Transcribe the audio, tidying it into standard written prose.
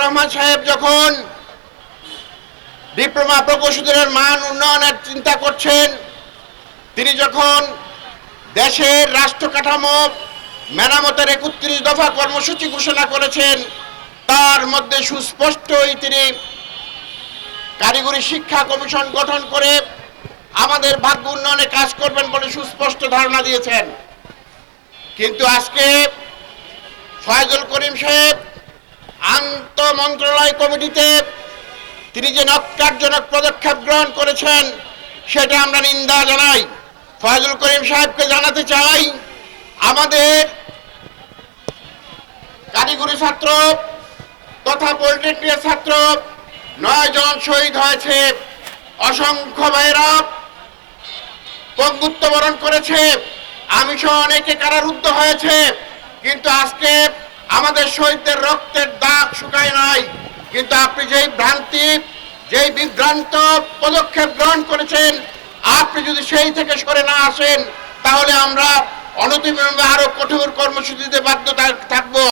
রহমান সাহেব যখন ডিপ্লোমা প্রকৌশলীদের মান উন্নয়নের চিন্তা করছেন, তিনি যখন দেশের রাষ্ট্র কাঠামো মেরামতের ৩১ দফা কর্মসূচি ঘোষণা করেছেন, তার মধ্যে সুস্পষ্টই তিনি কারিগরি শিক্ষা কমিশন গঠন করে আমাদের ভাগ্য উন্নয়নে কাজ করবেন বলে সুস্পষ্ট ধারণা দিয়েছেন। কিন্তু আজকে ফয়জুল করিম সাহেব আন্তঃ মন্ত্রণালয় কমিটিতে তিনি যে ন্যক্কারজনক পদক্ষেপ গ্রহণ করেছেন, সেটা আমরা নিন্দা জানাই। ফয়জুল করিম সাহেবকে জানাতে চাই, আমাদের কারিগরি ছাত্র তথা পলিটেকনিকের ছাত্র 9 জন শহীদ হয়েছে, অসংখ্য ভাইয়েরা পঙ্গুত্ব বরণ করেছে, আমি সহ অনেকে কারারুদ্ধ হয়েছে। কিন্তু আজকে আমাদের শহীদদের রক্তের দাগ শুকায় নাই। কিন্তু আপনি যেই বিভ্রান্ত পদক্ষেপ গ্রহণ করেছেন, আপনি যদি সেই থেকে সরে না আসেন, তাহলে আমরা অনতিবিলম্বে আরো কঠোর কর্মসূচিতে বাধ্য থাকবো।